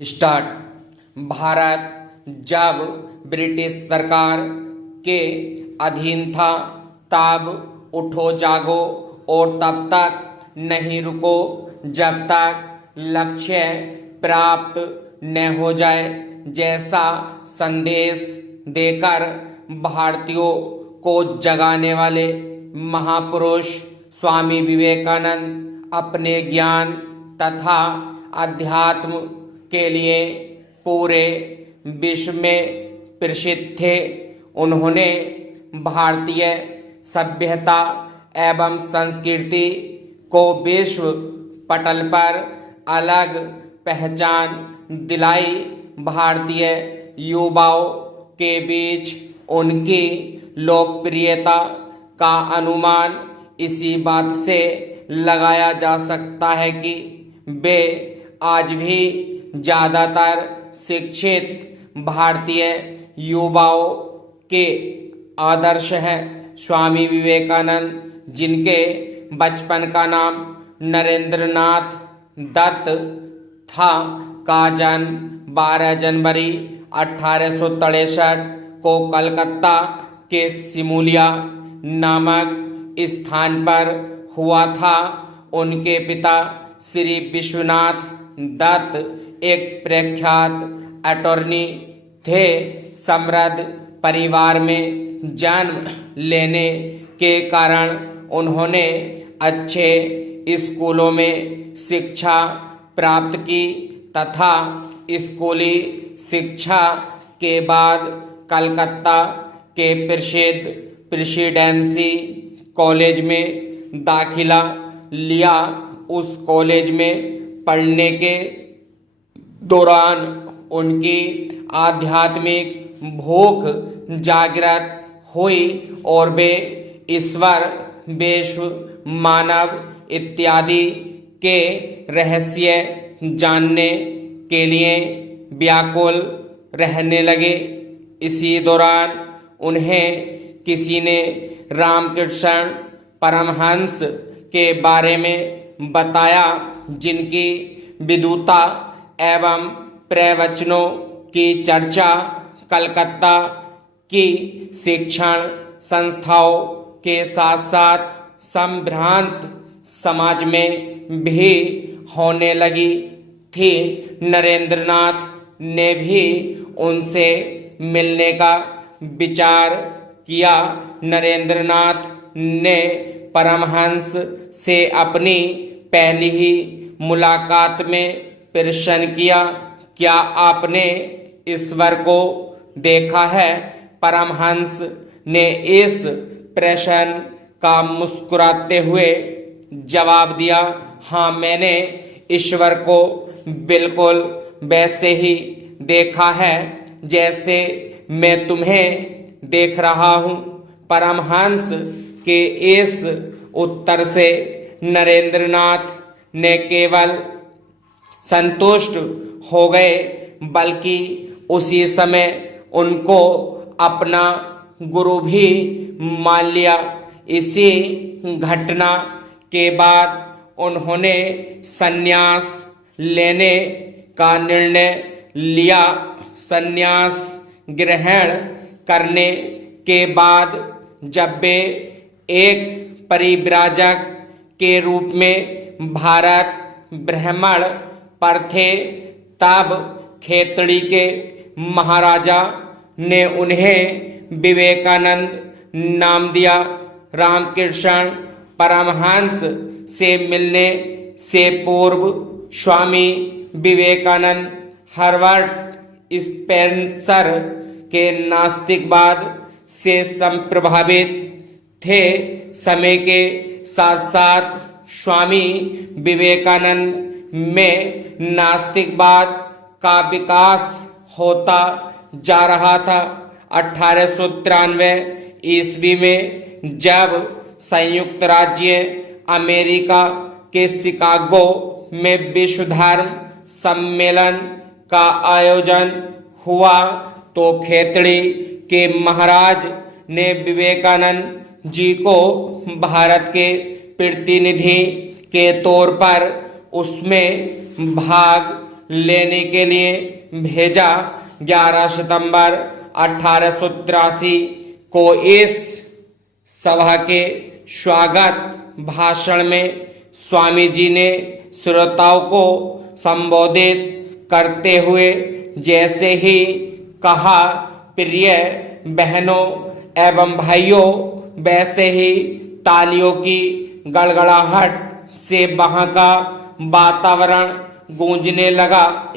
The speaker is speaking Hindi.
स्टार्ट। भारत जब ब्रिटिश सरकार के अधीन था तब उठो जागो और तब तक नहीं रुको जब तक लक्ष्य प्राप्त न हो जाए जैसा संदेश देकर भारतीयों को जगाने वाले महापुरुष स्वामी विवेकानंद अपने ज्ञान तथा अध्यात्म के लिए पूरे विश्व में प्रसिद्ध थे। उन्होंने भारतीय सभ्यता एवं संस्कृति को विश्व पटल पर अलग पहचान दिलाई। भारतीय युवाओं के बीच उनकी लोकप्रियता का अनुमान इसी बात से लगाया जा सकता है कि वे आज भी ज़्यादातर शिक्षित भारतीय युवाओं के आदर्श हैं। स्वामी विवेकानंद, जिनके बचपन का नाम नरेंद्रनाथ दत्त था, का जन्म 12 जनवरी 1863 को कलकत्ता के सिमुलिया नामक स्थान पर हुआ था। उनके पिता श्री विश्वनाथ दत्त एक प्रख्यात अटॉर्नी थे। समृद्ध परिवार में जन्म लेने के कारण उन्होंने अच्छे स्कूलों में शिक्षा प्राप्त की तथा स्कूली शिक्षा के बाद कलकत्ता के प्रसिद्ध प्रेसिडेंसी कॉलेज में दाखिला लिया। उस कॉलेज में पढ़ने के दौरान उनकी आध्यात्मिक भूख जागृत हुई और वे ईश्वर, विश्व, मानव इत्यादि के रहस्य जानने के लिए व्याकुल रहने लगे। इसी दौरान उन्हें किसी ने रामकृष्ण परमहंस के बारे में बताया, जिनकी विद्वता एवं प्रवचनों की चर्चा कलकत्ता की शिक्षण संस्थाओं के साथ साथ संभ्रांत समाज में भी होने लगी थी। नरेंद्रनाथ ने भी उनसे मिलने का विचार किया। नरेंद्रनाथ ने परमहंस से अपनी पहली ही मुलाकात में प्रश्न किया, क्या आपने ईश्वर को देखा है? परमहंस ने इस प्रश्न का मुस्कुराते हुए जवाब दिया, हाँ, मैंने ईश्वर को बिल्कुल वैसे ही देखा है जैसे मैं तुम्हें देख रहा हूँ। परमहंस के इस उत्तर से नरेंद्रनाथ ने केवल संतुष्ट हो गए, बल्कि उसी समय उनको अपना गुरु भी मान लिया। इसी घटना के बाद उन्होंने संन्यास लेने का निर्णय लिया। संन्यास ग्रहण करने के बाद जब वे एक परिव्राजक के रूप में भारत भ्रमण पर थे, तब खेतड़ी के महाराजा ने उन्हें विवेकानंद नाम दिया। रामकृष्ण परमहंस से मिलने से पूर्व स्वामी विवेकानंद हार्वर्ड स्पेंसर के नास्तिकवाद से संप्रभावित थे। समय के साथ साथ स्वामी विवेकानंद में नास्तिकवाद का विकास होता जा रहा था। 1893 ईस्वी में जब संयुक्त राज्य अमेरिका के शिकागो में विश्व धर्म सम्मेलन का आयोजन हुआ तो खेतड़ी के महाराज ने विवेकानंद जी को भारत के प्रतिनिधि के तौर पर उसमें भाग लेने के लिए भेजा। 11 सितंबर 1883 को इस सभा के स्वागत भाषण में स्वामी जी ने श्रोताओं को संबोधित करते हुए जैसे ही कहा, प्रिय बहनों एवं भाइयों, वैसे ही तालियों की गड़गड़ाहट से वहां का वातावरण गूंजने लगा।